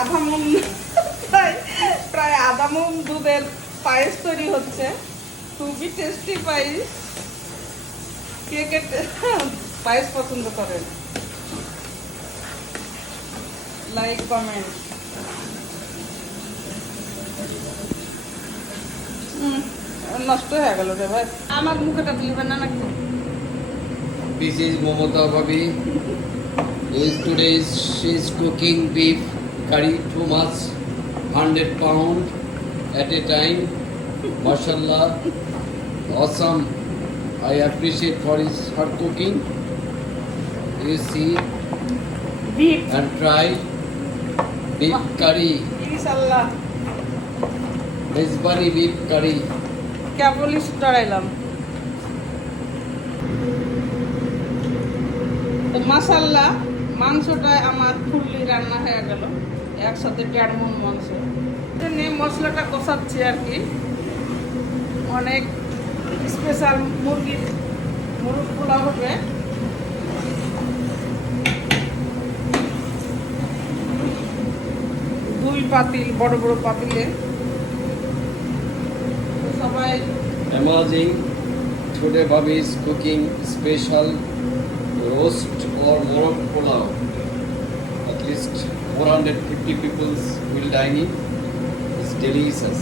আধা মন প্রায় প্রায় আধা মন দুধের পায়েস তৈরি হচ্ছে, খুবই টেস্টি পায়েস। কে কে পায়েস পছন্দ করেন, লাইক কমেন্ট। নষ্ট হয়ে গেল রে ভাই, আমার মুখেটা দিবেন না নাকি? This is Momota Bhabi. She is cooking beef curry too much, 100 pound at a time. Mashallah, awesome. I appreciate for her cooking. You see beef and try beef curry, ইনশাআল্লাহ। Mezbani beef curry. কেবলই ডরাইলাম তো মাশাআল্লাহ, মাংসটা আমার fully রান্না হয়ে গেল, একসাথে 1.5 মণ মাংস। নিয়ে মশলাটা কষাচ্ছি আর কি। অনেক স্পেশাল মুরগির মুরগ পোলাও হবে। দুই পাতিল, বড় বড় পাতিলে সবাই। Amazing. Today Bhabi is cooking special roast or morok pulao. At least 450 people will dine in. It's delicious.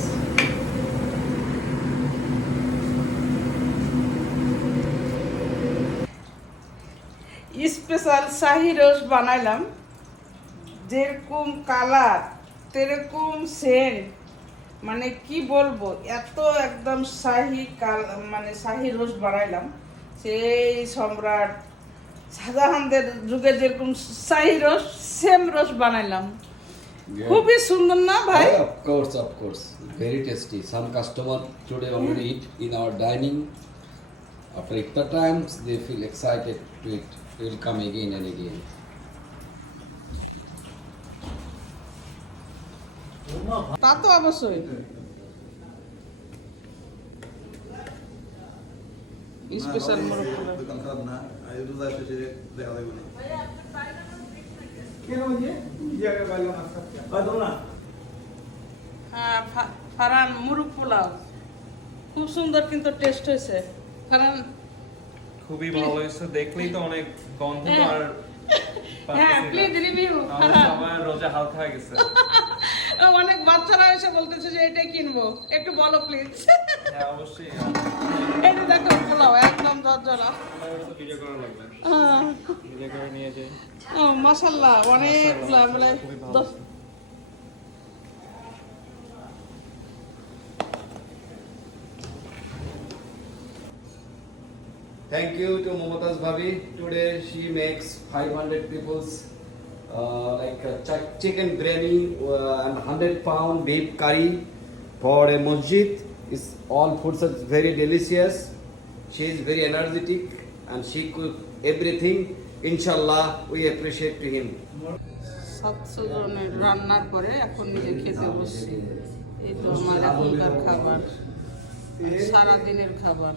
Special Shahi roast বানাইলাম, যেরকম কালার তেরকম সেন্ট, মানে কি বলবো, এত একদম শাহি মানে শাহি রোস্ট বানাইলাম। সেই সম্রাট শাহজাহানদের যুগে যেরকম শাহি রোস্ট, সেম রোস্ট বানাইলাম। Yeah. খুবই সুন্দর না ভাই? Yeah, of course. Very tasty. Some customer today already eat in our dining. After iftar times, they feel excited to eat. They will come again and again. তা তো অবশ্যই। Special মোরগ পোলাও। দোকান খারাপ না, আর রোজা শেষে দেখা যাবে না। হ্যাঁ, ফারহান মুরগ পোলাও খুব সুন্দর, কিন্তু টেস্ট হয়েছে। ফারহান খুবই ভালো হয়েছে, দেখলেই তো অনেক গন্ধ তো আর হ্যাঁ, প্লিজ রিভিউ ফারহান। সবার রোজা হালকা হয়ে গেছে। অনেক বাচ্চারা এসে বলতেছে যে এটাই কিনবো, একটু বলো প্লিজ। হ্যাঁ অবশ্যই, এই যে দেখো পোলাও একদম ঝরঝরা। ভিডিও করা লাগবে, হ্যাঁ, ভিডিও করে নিয়ে যাই। ও মাশাআল্লাহ, অনেক মানে খুবই ভালো। 10। Thank you to Momota's Bhabi. Today she makes 500 people's chicken biryani and 100 pound beef curry for a masjid. It's all foods are very delicious. She is very energetic and she cook everything. Inshallah, we appreciate to him. 700 জনের রান্নার পরে এখন নিজে খেতে বসছি। এই তো আমার এখনকার খাবার, সারা দিনের খাবার।